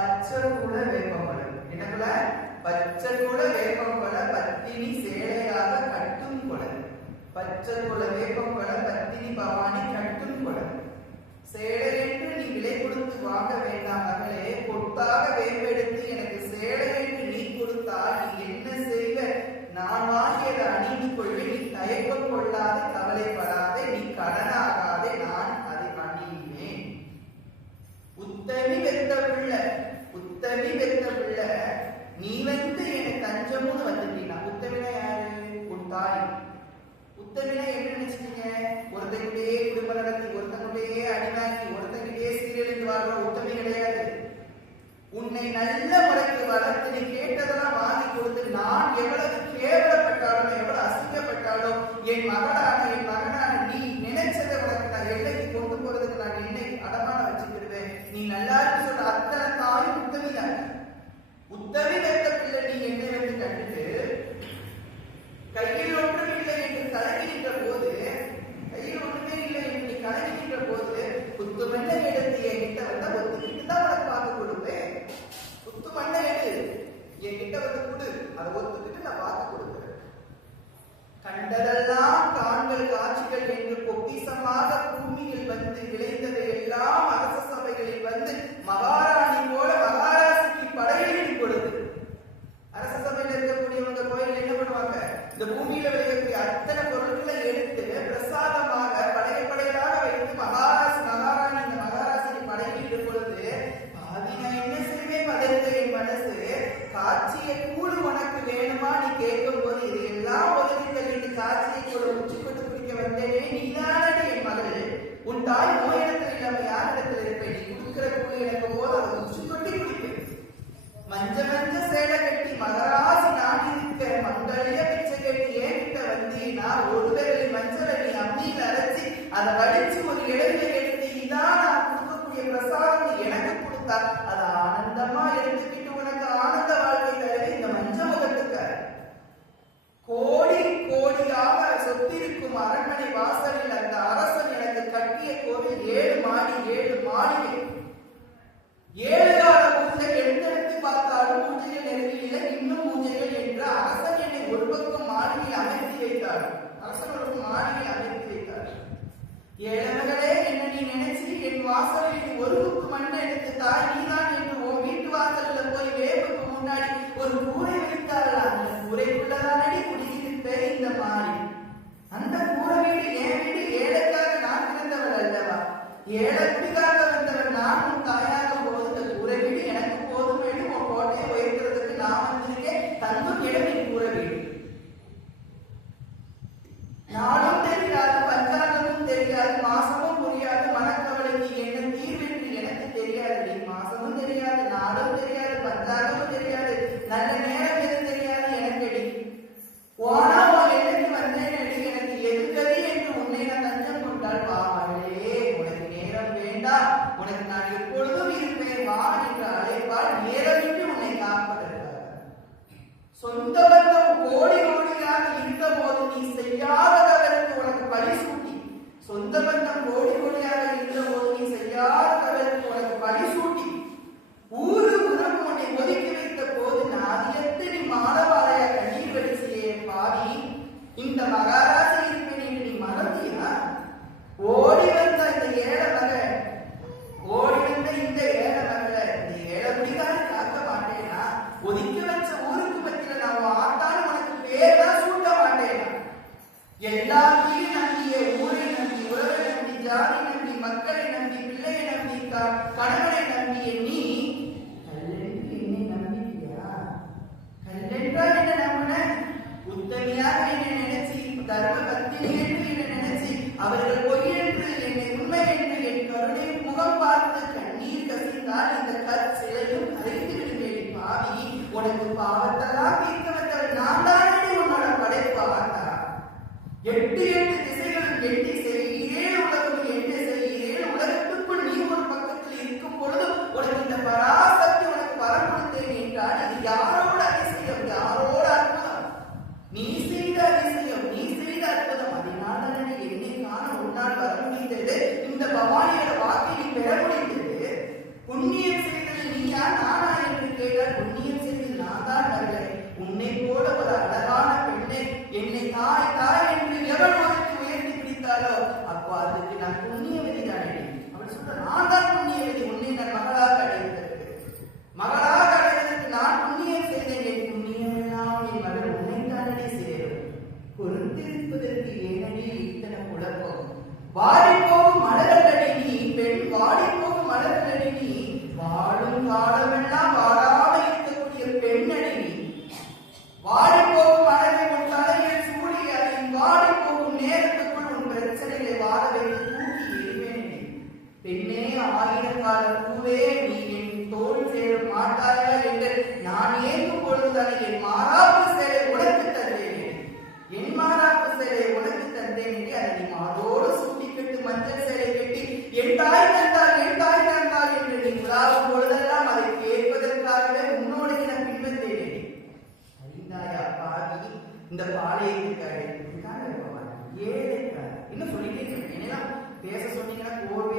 பச்சை கூட வேப்பம்பழம். என்ன போல பச்சை கூட வேப்பம்பழ பத்தினி சேலையாக கட்டும் கொலை. பச்சை குல வேப்பம்பழ பத்தினி பவ கட்டும் கொலை சேலை என்று நீ விலை கொடுத்து வாங்க வேண்டாம் மகளே கொத்தாக வேம்பெடுத்து எனக்கு சேலை என்று நீ கொடுத்தால் நீ என்ன செய்வ நான் வாங்கியதை அணிந்து கொள்ளு நீ தயக்கம் கொள்ளாதே கவலைப்படாதே நீ கடனாகாதே நான் அதை அணியுவேன் உத்தமி பெத்த பிள்ளை உத்தமி பெத்த பிள்ளை நீ வந்து எனக்கு தஞ்சமுன்னு உத்தமிழை யாரு? உன் தாய். உத்தமினா என்ன நினைச்சிட்டீங்க? ஒருத்தங்கிட்டே குடும்ப நடத்தி ஒருத்தங்கிட்டே அடிவாங்கி ஒருத்தங்கிட்டே சீரழிந்து வாழ்ற உத்தமி கிடையாது. உன்னை நல்ல முறைக்கு வளர்த்து நீ கேட்டதெல்லாம் வாங்கி கொடுத்து நான் எவ்வளவு கேவலப்பட்டாலும் எவ்வளவு அசிங்கப்பட்டாலும் என் மகளான என் மகனான நீ நினைச்சதை உனக்கு நான் எல்லைக்கு கொண்டு போறதுக்கு நான் என்னை அடமான வச்சுக்கிடுவேன்? நீ நல்லா இருக்கு சொல்ற அத்தனை தாயும் உத்தமி தான் இந்த பூமியில விளையக்கூடிய அத்தனை பொருட்களை எடுத்து பிரசாதமாக படைய வைத்து மகாராஜ் மகாராணி இந்த மகாராசிக்கு படையிட்டு பொழுது பாதி நான் என்ன செய்வேன்? பதறித்த என் மனசு. காட்சியை கூடு உனக்கு வேணுமா? நீ கேட்கும் போது இது எல்லாம் ஒதுக்கி தள்ளிட்டு காட்சியை கூட உச்சி கொண்டு குடிக்க வந்தேனே. நீதானடி என் மகள். உன் தாய் நோயிடத்தில் இல்லாம யாரிடத்தில் இருப்பேன்? நீ கொடுக்கிற கூலி எனக்கு போது அதை உச்சி கொட்டி குடிப்பேன். மஞ்ச மஞ்ச சேலை கட்டி மகராசி நான் இருக்க மங்களிய பிச்சை கட்டி ஏகிட்ட வந்தீனா ஒரு விரலில் மஞ்சளை நீ அம்மியில் அரைச்சி அதை வடிச்சு ஒரு இடையில எடுத்து இதான் நான் கொடுக்கக்கூடிய பிரசாதம் நீ எனக்கு கொடுத்தா அதை ஆனந்தமா எடுத்துக்கிட்டு உனக்கு ஆனந்த வாழ்க்கை தருது இந்த மஞ்ச முகத்துக்கு கோடி கோடியாக சொத்திருக்கும் அரண்மனை வாசலில் அந்த அரசன் எனக்கு கட்டிய கோவில் ஏழு மாடி ஏழு மாளிகை ஏழு கால பூஜை எடுத்தெடுத்து பார்த்தாலும் பூஜைகள் நெருங்கியில இன்னும் பூஜைகள் என்று அரசன் என்னை ஒரு பக்கம் மாளிகை அமைத்து வைத்தார் அரசன் ஒரு பக்கம் மாளிகை அமைத்து வைத்தார் ஏழவர்களே என்ன நீ நினைச்சு என் வாசலில் நீ ஒரு குத்து மண் எடுத்து தாய் நீதான் என்று உன் வீட்டு வாசல்ல போய் வேப்புக்கு முன்னாடி ஒரு கூரை வைத்தார்கள் அந்த கூரைக்குள்ளதானடி குடியிருப்பே இந்த மாறி. அந்த கூரை வீடு என் வீடு ஏழைக்காக நான் பிறந்தவள் அல்லவா? ஏழை குடிக்காக வந்தவள் நான் உன் தாயாக போது. இந்த கூரை வீடு எனக்கு போதும் என்று உன் கோட்டையை உயர்த்துறதுக்கு நான் வந்திருக்கேன். தங்கும் இடம் என் கூரை வீடு. நாளும் சொந்த பந்தம் கோடி கோடியாக இருந்த போது நீ செய்யாததற்கு உனக்கு பரிசூட்டி சொந்த பந்தம் கோடி கோடியாக எல்லாத்தையும் மேல் இத்தனை குழப்பம் வாடிப்போகும் மலரடி பெண் வாடிப்போகும் மலரடி நீ வாழும் காலமெல்லாம் வாழாம இருக்கக்கூடிய பெண்ணடி நீ. வாடிப்போகும் மலரை உன் தலையில் சூடி அதில் வாடிப்போகும் நேரத்துக்குள் உன் பிரச்சனைகளை வாழ தூக்கி எரிவேன் பெண்ணே ஆயிரம் கால பூவே நீ என் தோல் சேர மாட்டாயா என்று நான் ஏற்கும் பொழுதுதானே என் மாறா இந்த பாளையத்துக்காரர் இதுக்காக இருப்பாங்க ஏழைக்காரர் இன்னும் சொல்லிட்டே இருக்கேன்? என்னெல்லாம் பேச சொன்னீங்கன்னா கோர்வே